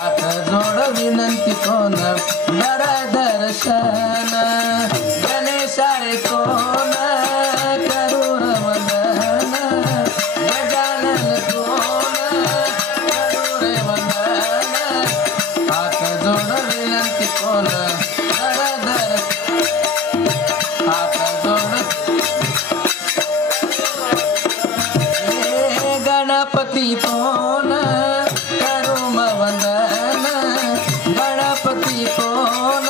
हात जोड विनंती कोण दरा दर्शन गणेशा रे कोण करू वंदन गजानन कोण करू रे वंदन हात जोड विनंती कोण दरा दर्शन हात जोड गणपती कोण वंदन गणपती कोण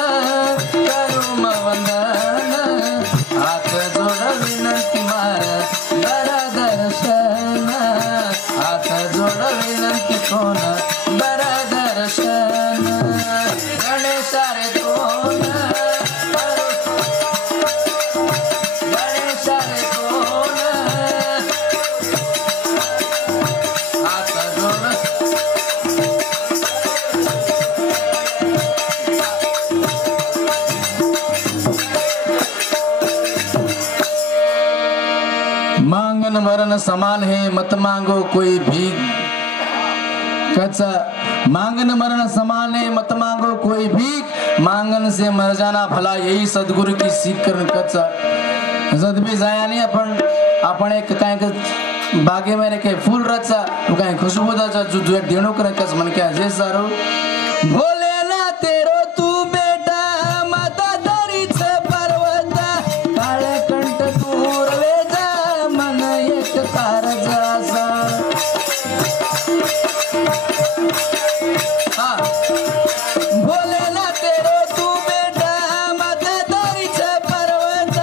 करू वंदन हात जोड विनंती मार दरा दर्शन हात जोड विनंती कोण दरा दर्शन गणेशा रे कोण गणेशा रे कोण हात जोड मांगन मरण समान है मत मांगो कोई भीख कच्चा मांगन मरण समान है मत मांगो कोई भीख मांगन से मर जाना भला यही सद्गुरु की सीख कर कच्चा जद भी जाया नहीं आपण एक काय बागे में के फूल रचा काय खुशबूदाचा जो देणो करे कस मन क्या जे सारो भोले ना तेरो तू बेटा माता दरीच पर्वत काळे कंठ दूर वेजा मन एक कारजासा भोले ना तेरो तू बेटा माता दरीच पर्वत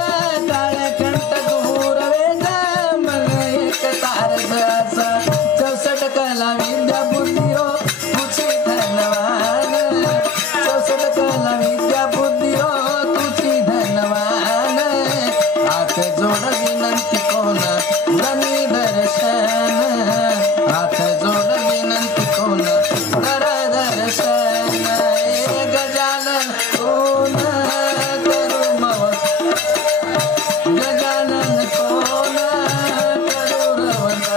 काळे कंठ दूर वेजा मन एक कारजासा 64 कला विद्या बुद्धी हो तुझी धनवान 64 कला विद्या बुद्धी हो तुझी धनवान हात जोड विनंती कोण गणी दर्शन हात जोड विनंती कोण कर दर्शन गजानन कोण करू गजानन कोण करू वंदन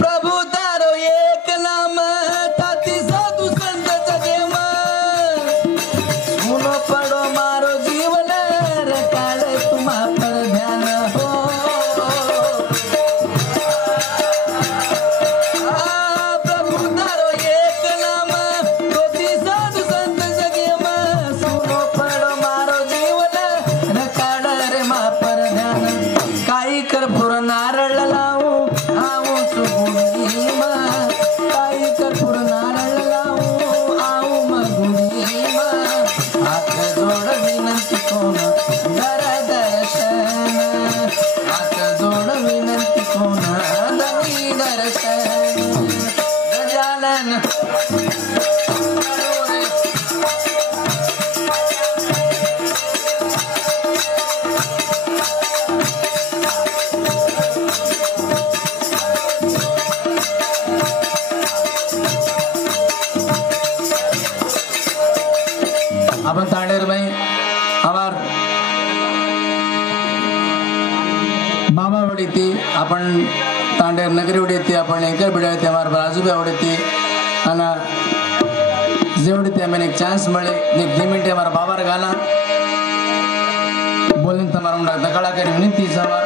प्रभु तारो एक नाम ताती साधु संत जगे सुनो पड़ो मारो जीवन रकाले तुम्हा पर ध्यान हो प्रभु तारो एक नाम ताती साधु संत जगे सुनो पड़ो मारो जीवन रकाले रे मा पर ध्यान काही कर फुर नारळ लावू आऊ सुगुणीमा काही कर्पूर नारळ लावू आऊ मगुणीमा हात जोड विनंती कोण दरा दर्शन हात जोड विनंती कोण दरी दर्शन गजानन आपण तांडेर में आवार मामा वडीती आपण तांडेर नगरी वडीती आपण एकर बिडायते हमार बाजू आवडती अना जेवढी ते मैंने एक चांस मिले एक 2 मिनट हमारा बाबार गाना बोलने तमारा दकड़ा कर विनती हमारा